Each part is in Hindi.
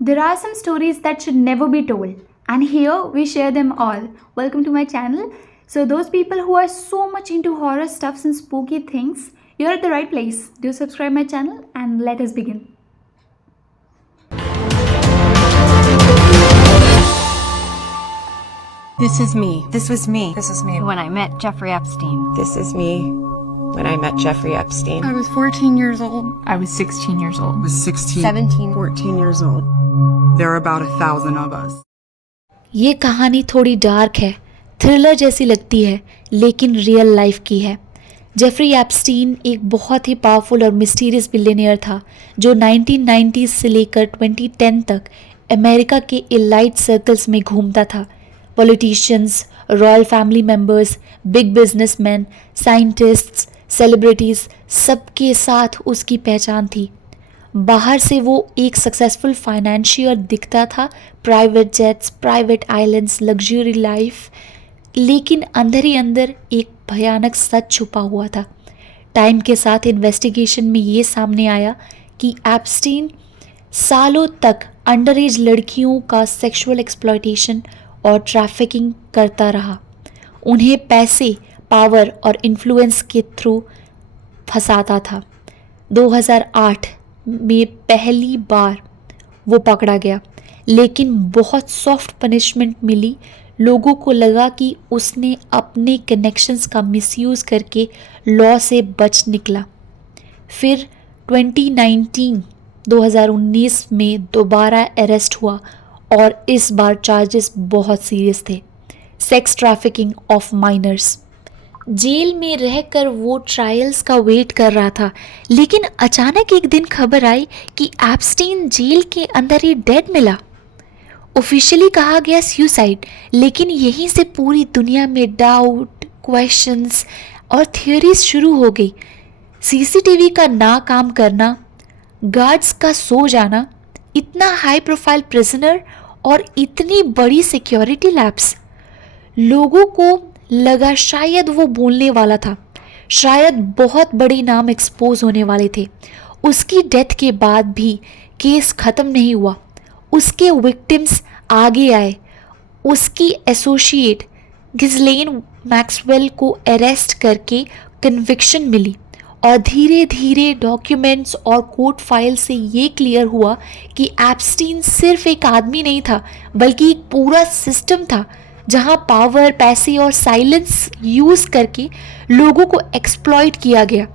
There are some stories that should never be told, and here we share them all. Welcome to my channel. So, those people who are so much into horror stuffs and spooky things, you're at the right place. Do subscribe my channel and let us begin. This is me. This was me. This is me when I met Jeffrey Epstein. This is me when I met Jeffrey Epstein. I was 14 years old. I was 16 years old. I was 16, 17. 14 years old. There are about 1,000 of us. ये कहानी थोड़ी डार्क है, थ्रिलर जैसी लगती है, लेकिन रियल लाइफ की है। जेफरी एप्स्टीन एक बहुत ही पावरफुल और मिस्टीरियस बिलियनियर था जो 1990s से लेकर 2010 तक अमेरिका के एलाइट सर्कल्स में घूमता था। Politicians, royal family members, big businessman, scientists, celebrities सबके साथ उसकी पहचान थी। बाहर से वो एक सक्सेसफुल फाइनेंशियर दिखता था, private jets, private islands, luxury life, लेकिन अंदर ही अंदर एक भयानक सच छुपा हुआ था। टाइम के साथ इन्वेस्टिगेशन में ये सामने आया कि एप्स्टीन सालों तक अंडर एज लड़कियों का सेक्सुअल एक्सप्लॉयटेशन और ट्रैफिकिंग करता रहा। उन्हें पैसे, पावर और इन्फ्लुएंस के थ्रू फंसाता था। 2008 में पहली बार वो पकड़ा गया, लेकिन बहुत सॉफ्ट पनिशमेंट मिली। लोगों को लगा कि उसने अपने कनेक्शंस का मिसयूज़ करके लॉ से बच निकला। फिर 2019 में दोबारा अरेस्ट हुआ और इस बार चार्जेस बहुत सीरियस थे, sex trafficking of minors. Jail में रहकर वो ट्रायल्स का वेट कर रहा था, लेकिन अचानक एक दिन खबर आई कि एप्स्टीन जेल के अंदर ही डेड मिला। ऑफिशियली कहा गया सुसाइड, लेकिन यहीं से पूरी दुनिया में डाउट, क्वेश्चंस और थियोरीज शुरू हो गई। सीसीटीवी का ना काम करना, गार्ड्स का सो जाना, इतना हाई प्रोफाइल प्रिजनर और इतनी बड़ी सिक्योरिटी लैब्स। लोगों को लगा शायद वो बोलने वाला था, शायद बहुत बड़े नाम एक्सपोज होने वाले थे। उसकी डेथ के बाद भी केस ख़त्म नहीं हुआ। उसके विक्टिम्स आगे आए। उसकी एसोसिएट गिस्लेन मैक्सवेल को अरेस्ट करके कन्विक्शन मिली और धीरे धीरे डॉक्यूमेंट्स और कोर्ट फाइल से ये क्लियर हुआ कि एप्स्टीन सिर्फ एक आदमी नहीं था, बल्कि एक पूरा सिस्टम था जहां पावर, पैसे और साइलेंस यूज़ करके लोगों को एक्सप्लॉइट किया गया।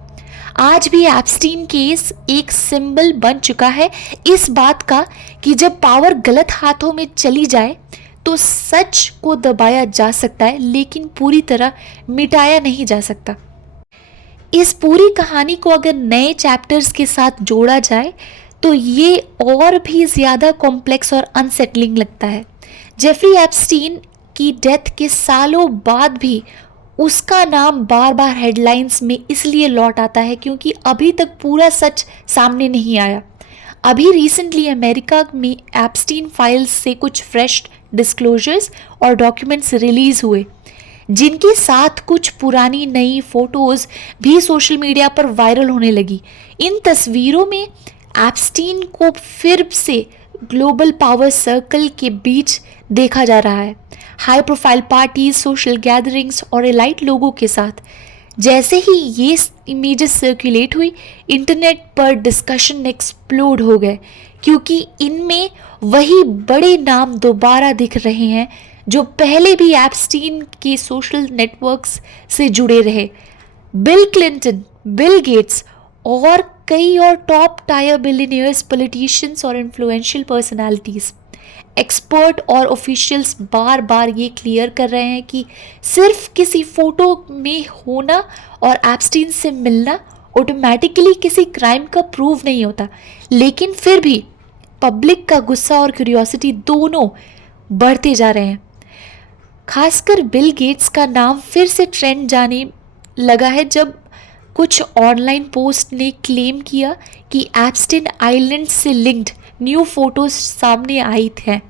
आज भी एप्स्टीन केस एक सिंबल बन चुका है इस बात का कि जब पावर गलत हाथों में चली जाए तो सच को दबाया जा सकता है, लेकिन पूरी तरह मिटाया नहीं जा सकता। इस पूरी कहानी को अगर नए चैप्टर्स के साथ जोड़ा जाए तो ये और भी ज़्यादा कॉम्प्लेक्स और अनसेटलिंग लगता है। जेफरी एप्स्टीन की डेथ के सालों बाद भी उसका नाम बार बार हेडलाइंस में इसलिए लौट आता है क्योंकि अभी तक पूरा सच सामने नहीं आया। अभी रिसेंटली अमेरिका में एप्स्टीन फाइल्स से कुछ फ्रेश डिस्क्लोजर्स और डॉक्यूमेंट्स रिलीज़ हुए, जिनके साथ कुछ पुरानी नई फोटोज़ भी सोशल मीडिया पर वायरल होने लगी। इन तस्वीरों में एप्स्टीन को फिर से ग्लोबल पावर सर्कल के बीच देखा जा रहा है, high profile parties, social gatherings और एलाइट लोगों के साथ। जैसे ही ये इमेजेस सर्कुलेट हुई, इंटरनेट पर डिस्कशन एक्सप्लोड हो गए, क्योंकि इनमें वही बड़े नाम दोबारा दिख रहे हैं जो पहले भी एप्स्टीन के सोशल नेटवर्क्स से जुड़े रहे। बिल क्लिंटन, बिल गेट्स और कई और टॉप टायर बिलियनियर्स, पॉलिटिशियंस और इन्फ्लुएंशियल पर्सनालिटीज़। एक्सपर्ट और ऑफिशियल्स बार बार ये क्लियर कर रहे हैं कि सिर्फ किसी फोटो में होना और एप्स्टीन से मिलना ऑटोमेटिकली किसी क्राइम का प्रूव नहीं होता, लेकिन फिर भी पब्लिक का गुस्सा और क्यूरियोसिटी दोनों बढ़ते जा रहे हैं। खासकर बिल गेट्स का नाम फिर से ट्रेंड जाने लगा है जब कुछ ऑनलाइन पोस्ट ने क्लेम किया कि एप्स्टीन आइलैंड से लिंक्ड न्यू फोटोज सामने आई हैं।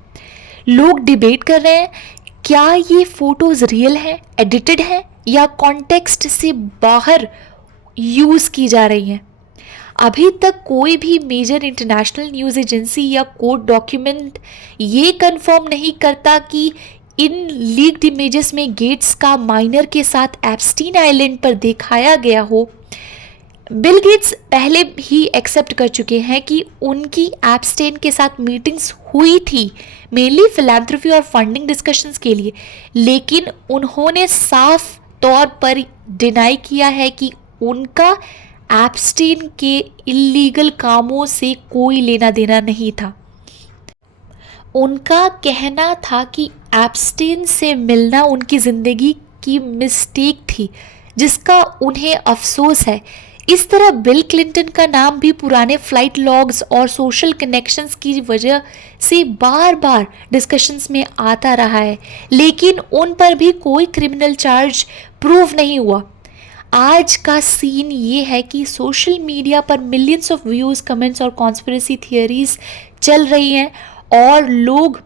लोग डिबेट कर रहे हैं, क्या ये फोटोज़ रियल हैं, एडिटेड हैं या कॉन्टेक्स्ट से बाहर यूज़ की जा रही हैं। अभी तक कोई भी मेजर इंटरनेशनल न्यूज़ एजेंसी या कोर्ट डॉक्यूमेंट ये कंफर्म नहीं करता कि इन लीक्ड इमेजेस में गेट्स का माइनर के साथ एप्स्टीन आइलैंड पर दिखाया गया हो। बिल गेट्स पहले ही एक्सेप्ट कर चुके हैं कि उनकी एप्स्टीन के साथ मीटिंग्स हुई थी, मेनली फिलैंथ्रोपी और फंडिंग डिस्कशंस के लिए, लेकिन उन्होंने साफ तौर पर डिनाई किया है कि उनका एप्स्टीन के इलीगल कामों से कोई लेना देना नहीं था। उनका कहना था कि एप्स्टीन से मिलना उनकी ज़िंदगी की मिस्टेक थी जिसका उन्हें अफसोस है। इस तरह बिल क्लिंटन का नाम भी पुराने फ्लाइट लॉग्स और सोशल कनेक्शंस की वजह से बार बार डिस्कशंस में आता रहा है, लेकिन उन पर भी कोई क्रिमिनल चार्ज प्रूव नहीं हुआ। आज का सीन ये है कि सोशल मीडिया पर मिलियंस ऑफ व्यूज़, कमेंट्स और कॉन्स्पिरेसी थियरीज चल रही हैं और लोग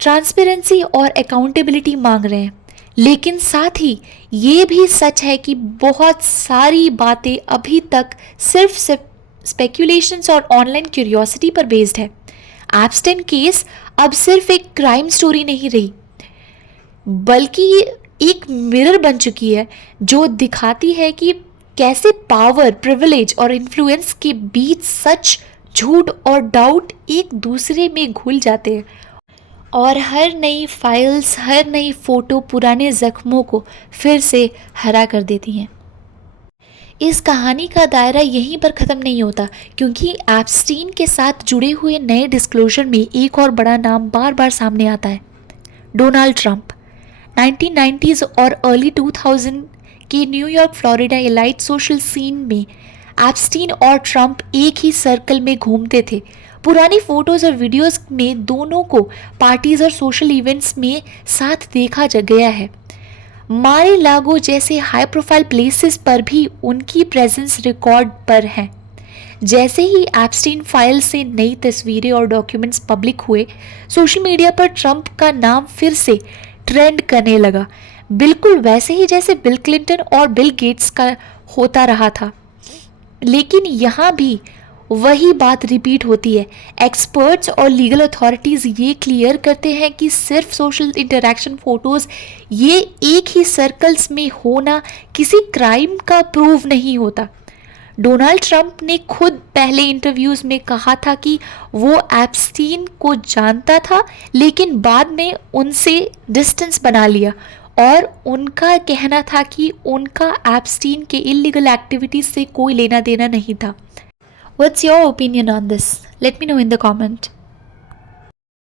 ट्रांसपेरेंसी और अकाउंटेबिलिटी मांग रहे हैं, लेकिन साथ ही ये भी सच है कि बहुत सारी बातें अभी तक सिर्फ स्पेक्यूलेशंस और ऑनलाइन क्यूरियोसिटी पर बेस्ड है। एप्स्टीन केस अब सिर्फ एक क्राइम स्टोरी नहीं रही, बल्कि एक मिरर बन चुकी है जो दिखाती है कि कैसे पावर, प्रिविलेज और इन्फ्लुएंस के बीच सच, झूठ और डाउट एक दूसरे में घुल जाते हैं और हर नई फाइल्स, हर नई फ़ोटो पुराने ज़ख्मों को फिर से हरा कर देती हैं। इस कहानी का दायरा यहीं पर ख़त्म नहीं होता, क्योंकि एप्स्टीन के साथ जुड़े हुए नए डिस्क्लोजर में एक और बड़ा नाम बार बार सामने आता है, डोनाल्ड ट्रंप। 1990s और अर्ली 2000 के New York Florida elite social scene में एप्स्टीन और ट्रंप एक ही सर्कल में घूमते थे। पुरानी फोटोज़ और वीडियोस में दोनों को पार्टीज़ और सोशल इवेंट्स में साथ देखा गया है। मारे लागो जैसे हाई प्रोफाइल प्लेसेस पर भी उनकी प्रेजेंस रिकॉर्ड पर है। जैसे ही एप्स्टीन फाइल से नई तस्वीरें और डॉक्यूमेंट्स पब्लिक हुए, सोशल मीडिया पर ट्रंप का नाम फिर से ट्रेंड करने लगा, बिल्कुल वैसे ही जैसे बिल क्लिंटन और बिल गेट्स का होता रहा था। लेकिन यहाँ भी वही बात रिपीट होती है। एक्सपर्ट्स और लीगल अथॉरिटीज़ ये क्लियर करते हैं कि सिर्फ सोशल इंटरैक्शन फ़ोटोज़ ये एक ही सर्कल्स में होना किसी क्राइम का प्रूव नहीं होता। डोनाल्ड ट्रंप ने खुद पहले इंटरव्यूज़ में कहा था कि वो एप्स्टीन को जानता था, लेकिन बाद में उनसे डिस्टेंस बना लिया और उनका कहना था कि उनका एप्स्टीन के इलीगल एक्टिविटीज़ से कोई लेना देना नहीं था। What's your opinion on this? Let me know in the comment.